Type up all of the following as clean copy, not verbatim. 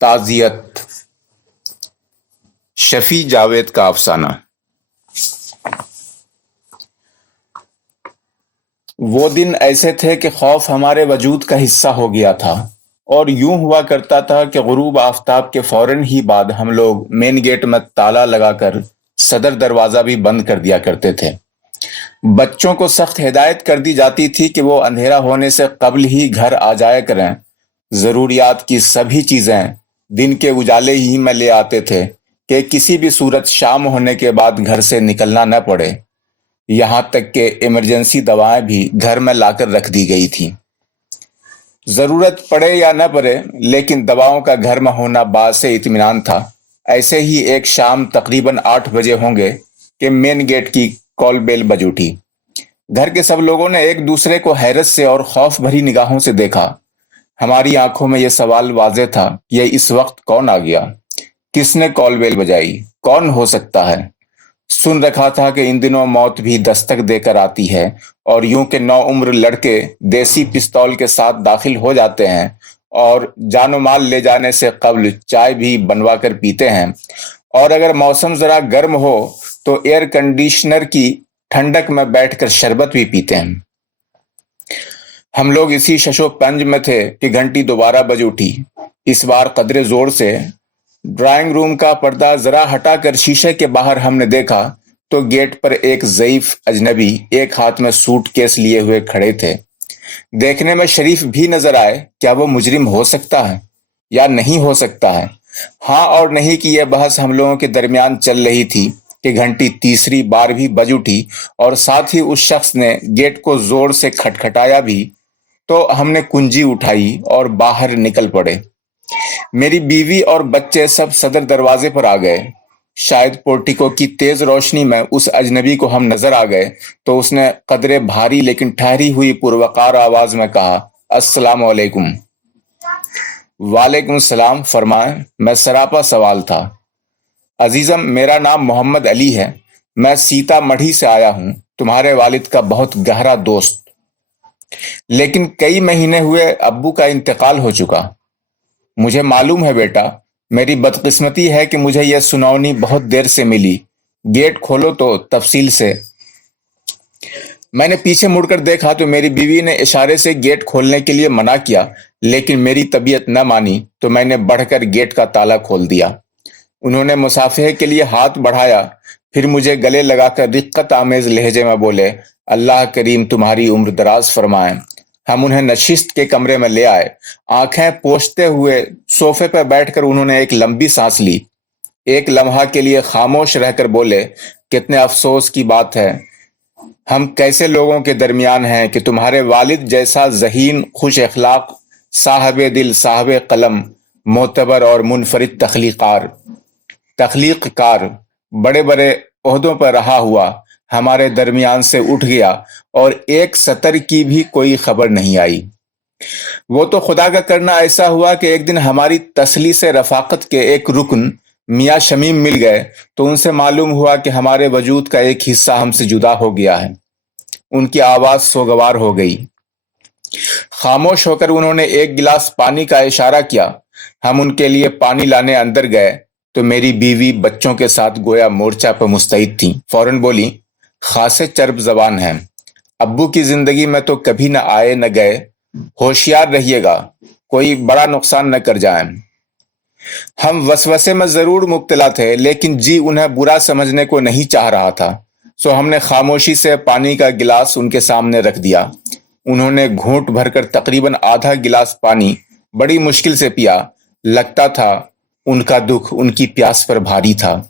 تعزیت شفیع جاوید کا افسانہ۔ وہ دن ایسے تھے کہ خوف ہمارے وجود کا حصہ ہو گیا تھا، اور یوں ہوا کرتا تھا کہ غروب آفتاب کے فوراً ہی بعد ہم لوگ مین گیٹ میں تالا لگا کر صدر دروازہ بھی بند کر دیا کرتے تھے۔ بچوں کو سخت ہدایت کر دی جاتی تھی کہ وہ اندھیرا ہونے سے قبل ہی گھر آ جایا کریں۔ ضروریات کی سبھی چیزیں دن کے اجالے ہی میں لے آتے تھے کہ کسی بھی صورت شام ہونے کے بعد گھر سے نکلنا نہ پڑے۔ یہاں تک کہ ایمرجنسی دوائیں بھی گھر میں لا کر رکھ دی گئی تھیں۔ ضرورت پڑے یا نہ پڑے، لیکن دواؤں کا گھر میں ہونا باعث اطمینان تھا۔ ایسے ہی ایک شام تقریباً 8 بجے ہوں گے کہ مین گیٹ کی کال بیل بج اٹھی۔ گھر کے سب لوگوں نے ایک دوسرے کو حیرت سے اور خوف بھری نگاہوں سے دیکھا۔ ہماری آنکھوں میں یہ سوال واضح تھا کہ یہ اس وقت کون آ گیا؟ کس نے کال بیل بجائی؟ کون ہو سکتا ہے؟ سن رکھا تھا کہ ان دنوں موت بھی دستک دے کر آتی ہے، اور یوں کہ نوعمر لڑکے دیسی پستول کے ساتھ داخل ہو جاتے ہیں اور جان و مال لے جانے سے قبل چائے بھی بنوا کر پیتے ہیں، اور اگر موسم ذرا گرم ہو تو ایئر کنڈیشنر کی ٹھنڈک میں بیٹھ کر شربت بھی پیتے ہیں۔ ہم لوگ اسی شش و پنج میں تھے کہ گھنٹی دوبارہ بج اٹھی، اس بار قدرے زور سے۔ ڈرائنگ روم کا پردہ ذرا ہٹا کر شیشے کے باہر ہم نے دیکھا تو گیٹ پر ایک ضعیف اجنبی ایک ہاتھ میں سوٹ کیس لیے ہوئے کھڑے تھے۔ دیکھنے میں شریف بھی نظر آئے۔ کیا وہ مجرم ہو سکتا ہے یا نہیں ہو سکتا ہے؟ ہاں اور نہیں کی یہ بحث ہم لوگوں کے درمیان چل رہی تھی کہ گھنٹی تیسری بار بھی بج اٹھی، اور ساتھ ہی اس شخص نے گیٹ کو زور سے کھٹکھٹایا بھی۔ تو ہم نے کنجی اٹھائی اور باہر نکل پڑے۔ میری بیوی اور بچے سب صدر دروازے پر آ گئے۔ شاید پورٹیکو کی تیز روشنی میں اس اجنبی کو ہم نظر آ گئے تو اس نے قدرے بھاری لیکن ٹھہری ہوئی پروقار آواز میں کہا، السلام علیکم۔ وعلیکم السلام فرمائیں۔ میں سراپا سوال تھا۔ عزیزم، میرا نام محمد علی ہے، میں سیتا مڑھی سے آیا ہوں، تمہارے والد کا بہت گہرا دوست۔ لیکن کئی مہینے ہوئے ابو کا انتقال ہو چکا۔ مجھے معلوم ہے بیٹا، میری بدقسمتی ہے کہ مجھے یہ سناونی بہت دیر سے ملی۔ گیٹ کھولو تو تفصیل سے۔ میں نے پیچھے مڑ کر دیکھا تو میری بیوی نے اشارے سے گیٹ کھولنے کے لیے منع کیا، لیکن میری طبیعت نہ مانی تو میں نے بڑھ کر گیٹ کا تالا کھول دیا۔ انہوں نے مصافحے کے لیے ہاتھ بڑھایا، پھر مجھے گلے لگا کر رقت آمیز لہجے میں بولے، اللہ کریم تمہاری عمر دراز فرمائے۔ ہم انہیں نشست کے کمرے میں لے آئے۔ آنکھیں پوچھتے ہوئے صوفے پر بیٹھ کر انہوں نے ایک لمبی سانس لی۔ ایک لمحہ کے لیے خاموش رہ کر بولے، کتنے افسوس کی بات ہے، ہم کیسے لوگوں کے درمیان ہیں کہ تمہارے والد جیسا ذہین، خوش اخلاق، صاحب دل، صاحب قلم، معتبر اور منفرد تخلیق کار، بڑے بڑے عہدوں پر رہا ہوا ہمارے درمیان سے اٹھ گیا، اور ایک سطر کی بھی کوئی خبر نہیں آئی۔ وہ تو خدا کا کرنا ایسا ہوا کہ ایک دن ہماری تسلیث رفاقت کے ایک رکن میاں شمیم مل گئے تو ان سے معلوم ہوا کہ ہمارے وجود کا ایک حصہ ہم سے جدا ہو گیا ہے۔ ان کی آواز سوگوار ہو گئی۔ خاموش ہو کر انہوں نے ایک گلاس پانی کا اشارہ کیا۔ ہم ان کے لیے پانی لانے اندر گئے تو میری بیوی بچوں کے ساتھ گویا مورچہ پر مستعد تھیں۔ فوراً بولی، خاصے چرب زبان ہیں، ابو کی زندگی میں تو کبھی نہ آئے نہ گئے، ہوشیار رہیے گا، کوئی بڑا نقصان نہ کر جائیں۔ ہم وسوسے میں ضرور مبتلا تھے، لیکن جی انہیں برا سمجھنے کو نہیں چاہ رہا تھا، سو ہم نے خاموشی سے پانی کا گلاس ان کے سامنے رکھ دیا۔ انہوں نے گھونٹ بھر کر تقریباً آدھا گلاس پانی بڑی مشکل سے پیا۔ لگتا تھا ان کا دکھ ان کی پیاس پر بھاری تھا۔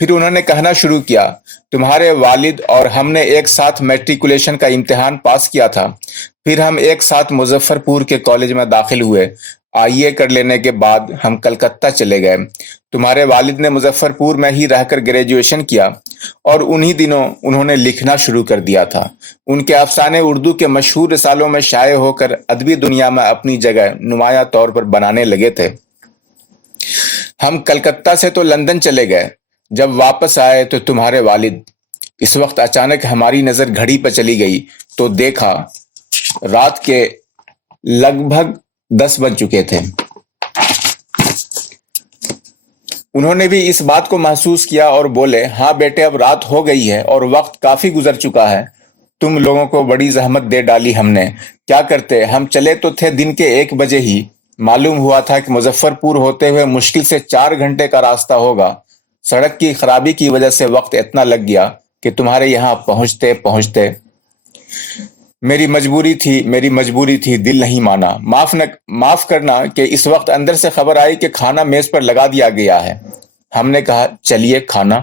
پھر انہوں نے کہنا شروع کیا، تمہارے والد اور ہم نے ایک ساتھ میٹریکولیشن کا امتحان پاس کیا تھا، پھر ہم ایک ساتھ مظفر پور کے کالج میں داخل ہوئے۔ آئیے کر لینے کے بعد ہم کلکتہ چلے گئے۔ تمہارے والد نے مظفر پور میں ہی رہ کر گریجویشن کیا، اور انہی دنوں انہوں نے لکھنا شروع کر دیا تھا۔ ان کے افسانے اردو کے مشہور رسالوں میں شائع ہو کر ادبی دنیا میں اپنی جگہ نمایاں طور پر بنانے لگے تھے۔ ہم کلکتہ سے تو لندن چلے گئے۔ جب واپس آئے تو تمہارے والد، اس وقت اچانک ہماری نظر گھڑی پر چلی گئی تو دیکھا رات کے لگ بھگ 10 بج چکے تھے۔ انہوں نے بھی اس بات کو محسوس کیا اور بولے، ہاں بیٹے، اب رات ہو گئی ہے اور وقت کافی گزر چکا ہے۔ تم لوگوں کو بڑی زحمت دے ڈالی ہم نے، کیا کرتے؟ ہم چلے تو تھے دن کے 1 بجے ہی، معلوم ہوا تھا کہ مظفر پور ہوتے ہوئے مشکل سے 4 گھنٹے کا راستہ ہوگا۔ سڑک کی خرابی کی وجہ سے وقت اتنا لگ گیا کہ تمہارے یہاں پہنچتے پہنچتے میری مجبوری تھی، دل نہیں مانا۔ معاف کرنا کہ اس وقت اندر سے خبر آئی کہ کھانا میز پر لگا دیا گیا ہے۔ ہم نے کہا، چلیے کھانا۔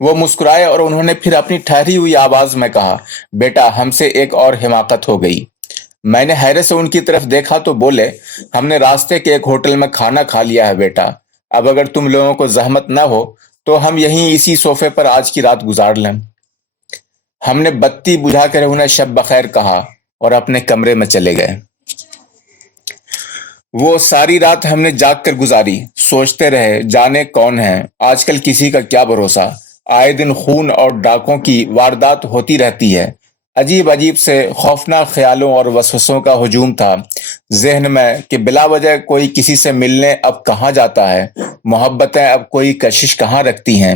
وہ مسکرائے اور انہوں نے پھر اپنی ٹھہری ہوئی آواز میں کہا، بیٹا، ہم سے ایک اور حماقت ہو گئی۔ میں نے حیرت سے ان کی طرف دیکھا تو بولے، ہم نے راستے کے ایک ہوٹل میں کھانا کھا لیا ہے بیٹا۔ اب اگر تم لوگوں کو زحمت نہ ہو تو ہم یہیں اسی صوفے پر آج کی رات گزار لیں۔ ہم نے بتی بجھا کر انہیں شب بخیر کہا اور اپنے کمرے میں چلے گئے۔ وہ ساری رات ہم نے جاگ کر گزاری، سوچتے رہے، جانے کون ہے، آج کل کسی کا کیا بھروسہ، آئے دن خون اور ڈاکوں کی واردات ہوتی رہتی ہے۔ عجیب عجیب سے خوفناک خیالوں اور وسوسوں کا ہجوم تھا ذہن میں کہ بلا وجہ کوئی کسی سے ملنے اب کہاں جاتا ہے، محبتیں اب کوئی کشش کہاں رکھتی ہیں،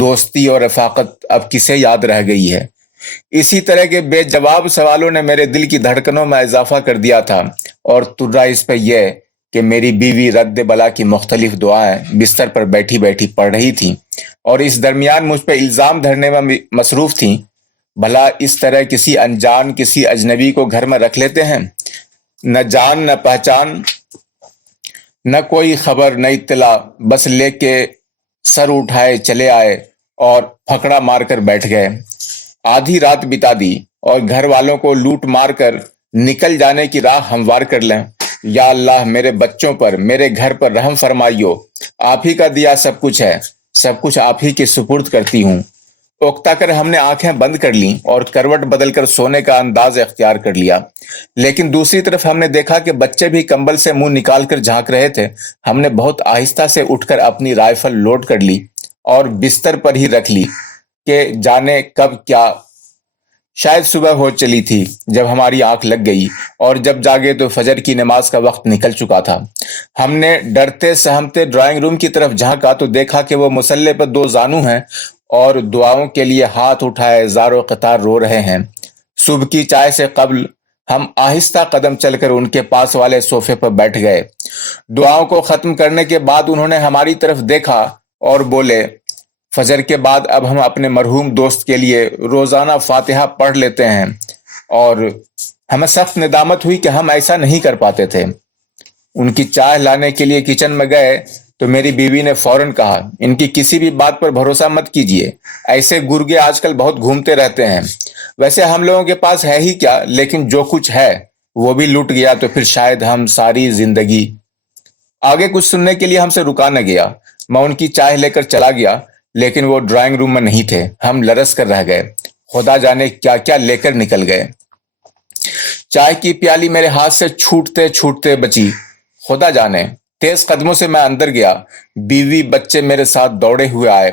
دوستی اور رفاقت اب کسے یاد رہ گئی ہے۔ اسی طرح کے بے جواب سوالوں نے میرے دل کی دھڑکنوں میں اضافہ کر دیا تھا، اور ترا اس پہ یہ کہ میری بیوی رد بلا کی مختلف دعائیں بستر پر بیٹھی بیٹھی پڑھ رہی تھیں اور اس درمیان مجھ پہ الزام دھرنے میں مصروف تھیں۔ بھلا اس طرح کسی انجان، کسی اجنبی کو گھر میں رکھ لیتے ہیں، نہ جان نہ پہچان، نہ کوئی خبر نہ اطلاع، بس لے کے سر اٹھائے چلے آئے اور پھکڑا مار کر بیٹھ گئے۔ آدھی رات بتا دی اور گھر والوں کو لوٹ مار کر نکل جانے کی راہ ہموار کر لیں۔ یا اللہ، میرے بچوں پر، میرے گھر پر رحم فرمائیو، آپ ہی کا دیا سب کچھ ہے، سب کچھ آپ ہی کے سپرد کرتی ہوں۔ اوکتا کر ہم نے آنکھیں بند کر لیں اور کروٹ بدل کر سونے کا انداز اختیار کر لیا، لیکن دوسری طرف ہم نے دیکھا کہ بچے بھی کمبل سے منہ نکال کر جھانک رہے تھے۔ ہم نے بہت آہستہ سے اٹھ کر اپنی رائفل لوڈ کر لی اور بستر پر ہی رکھ لی کہ جانے کب کیا، شاید صبح ہو چلی تھی جب ہماری آنکھ لگ گئی، اور جب جاگے تو فجر کی نماز کا وقت نکل چکا تھا۔ ہم نے ڈرتے سہمتے ڈرائنگ روم کی طرف جھانکا تو دیکھا کہ وہ مسلح پر 2 زانو ہیں اور دعاؤں کے لیے ہاتھ اٹھائے زار و قطار رو رہے ہیں۔ صبح کی چائے سے قبل ہم آہستہ قدم چل کر ان کے پاس والے صوفے پر بیٹھ گئے۔ دعاؤں کو ختم کرنے کے بعد انہوں نے ہماری طرف دیکھا اور بولے، فجر کے بعد اب ہم اپنے مرحوم دوست کے لیے روزانہ فاتحہ پڑھ لیتے ہیں، اور ہمیں سخت ندامت ہوئی کہ ہم ایسا نہیں کر پاتے تھے۔ ان کی چائے لانے کے لیے کچن میں گئے تو میری بیوی نے فوراً کہا، ان کی کسی بھی بات پر بھروسہ مت کیجیے، ایسے گرگے آج کل بہت گھومتے رہتے ہیں۔ ویسے ہم لوگوں کے پاس ہے ہی کیا، لیکن جو کچھ ہے وہ بھی لٹ گیا تو پھر شاید ہم ساری زندگی۔ آگے کچھ سننے کے لیے ہم سے رکا نہ گیا۔ میں ان کی چائے لے کر چلا گیا، لیکن وہ ڈرائنگ روم میں نہیں تھے۔ ہم لرز کر رہ گئے، خدا جانے کیا کیا لے کر نکل گئے۔ چائے کی پیالی میرے ہاتھ سے چھوٹتے چھوٹتے بچی۔ خدا جانے، تیز قدموں سے میں اندر گیا۔ بیوی بچے میرے ساتھ دوڑے ہوئے آئے۔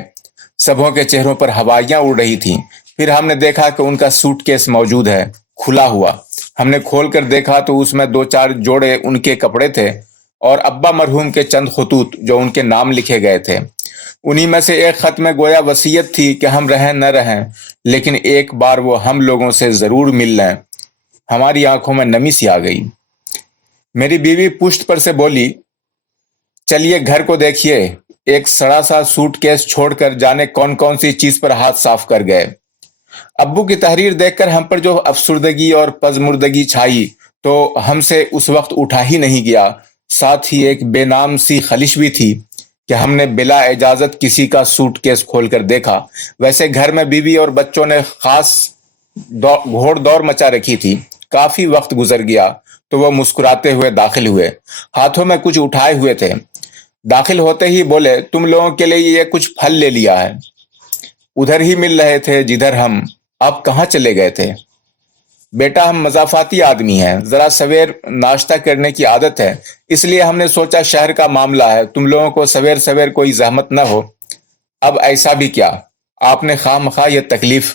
سبھوں کے چہروں پر ہوائیاں اڑ رہی تھیں۔ پھر ہم نے دیکھا کہ ان کا سوٹ کیس موجود ہے، کھلا ہوا۔ ہم نے کھول کر دیکھا تو اس میں 2-4 جوڑے ان کے کپڑے تھے اور ابا مرحوم کے چند خطوط جو ان کے نام لکھے گئے تھے۔ انہی میں سے ایک خط میں گویا وصیت تھی کہ ہم رہیں نہ رہیں، لیکن ایک بار وہ ہم لوگوں سے ضرور مل لیں۔ ہماری آنکھوں میں نمی سی آ گئی۔ میری بیوی پشت پر سے بولی، چلیے گھر کو دیکھیے، ایک سڑا سا سوٹ کیس چھوڑ کر جانے کون کون سی چیز پر ہاتھ صاف کر گئے۔ ابو کی تحریر دیکھ کر ہم پر جو افسردگی اور پزمردگی چھائی تو ہم سے اس وقت اٹھا ہی نہیں گیا۔ ساتھ ہی ایک بے نام سی خلش بھی تھی کہ ہم نے بلا اجازت کسی کا سوٹ کیس کھول کر دیکھا۔ ویسے گھر میں بیوی اور بچوں نے خاص گھوڑ دوڑ مچا رکھی تھی۔ کافی وقت گزر گیا تو وہ مسکراتے ہوئے داخل ہوئے، ہاتھوں میں کچھ اٹھائے ہوئے تھے۔ داخل ہوتے ہی بولے، تم لوگوں کے لیے یہ کچھ پھل لے لیا ہے، ادھر ہی مل رہے تھے جدھر ہم، اب کہاں چلے گئے تھے؟ بیٹا، ہم مضافاتی آدمی ہیں، ذرا سویر ناشتہ کرنے کی عادت ہے، اس لیے ہم نے سوچا شہر کا معاملہ ہے، تم لوگوں کو سویر سویر کوئی زحمت نہ ہو۔ اب ایسا بھی کیا، آپ نے خواہ مخواہ یہ تکلیف؟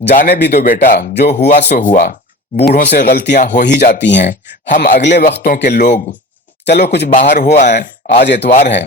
جانے بھی دو بیٹا، جو ہوا سو ہوا، بوڑھوں سے غلطیاں ہو ہی جاتی ہیں، ہم اگلے وقتوں کے لوگ۔ چلو کچھ باہر ہو آئیں، آج اتوار ہے۔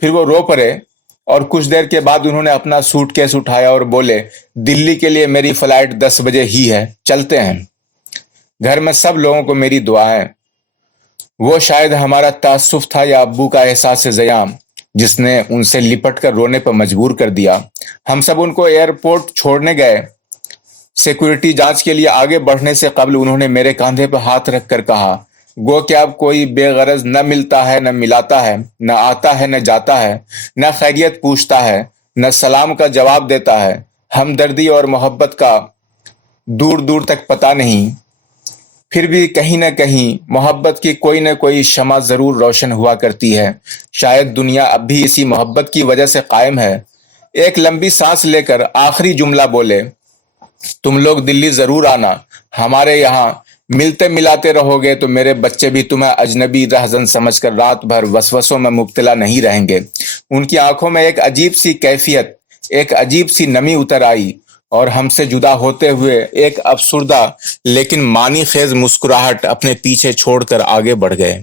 پھر وہ رو پڑے اور کچھ دیر کے بعد انہوں نے اپنا سوٹ کیس اٹھایا اور بولے، دلی کے لیے میری فلائٹ 10 بجے ہی ہے، چلتے ہیں۔ گھر میں سب لوگوں کو میری دعائیں۔ وہ شاید ہمارا تعصب تھا یا ابو کا احساس زیاں جس نے ان سے لپٹ کر رونے پر مجبور کر دیا۔ ہم سب ان کو ایئرپورٹ چھوڑنے گئے۔ سیکورٹی جانچ کے لیے آگے بڑھنے سے قبل انہوں نے میرے کاندھے پر ہاتھ رکھ کر کہا، گو کہ اب کوئی بے غرض نہ ملتا ہے، نہ ملاتا ہے، نہ آتا ہے، نہ جاتا ہے، نہ خیریت پوچھتا ہے، نہ سلام کا جواب دیتا ہے۔ ہمدردی اور محبت کا دور دور تک پتہ نہیں، پھر بھی کہیں نہ کہیں محبت کی کوئی نہ کوئی شمع ضرور روشن ہوا کرتی ہے۔ شاید دنیا اب بھی اسی محبت کی وجہ سے قائم ہے۔ ایک لمبی سانس لے کر آخری جملہ بولے، تم لوگ دلی ضرور آنا، ہمارے یہاں ملتے ملاتے رہو گے تو میرے بچے بھی تمہیں اجنبی رہزن سمجھ کر رات بھر وسوسوں میں مبتلا نہیں رہیں گے۔ ان کی آنکھوں میں ایک عجیب سی کیفیت، ایک عجیب سی نمی اتر آئی اور ہم سے جدا ہوتے ہوئے ایک افسردہ لیکن معنی خیز مسکراہٹ اپنے پیچھے چھوڑ کر آگے بڑھ گئے۔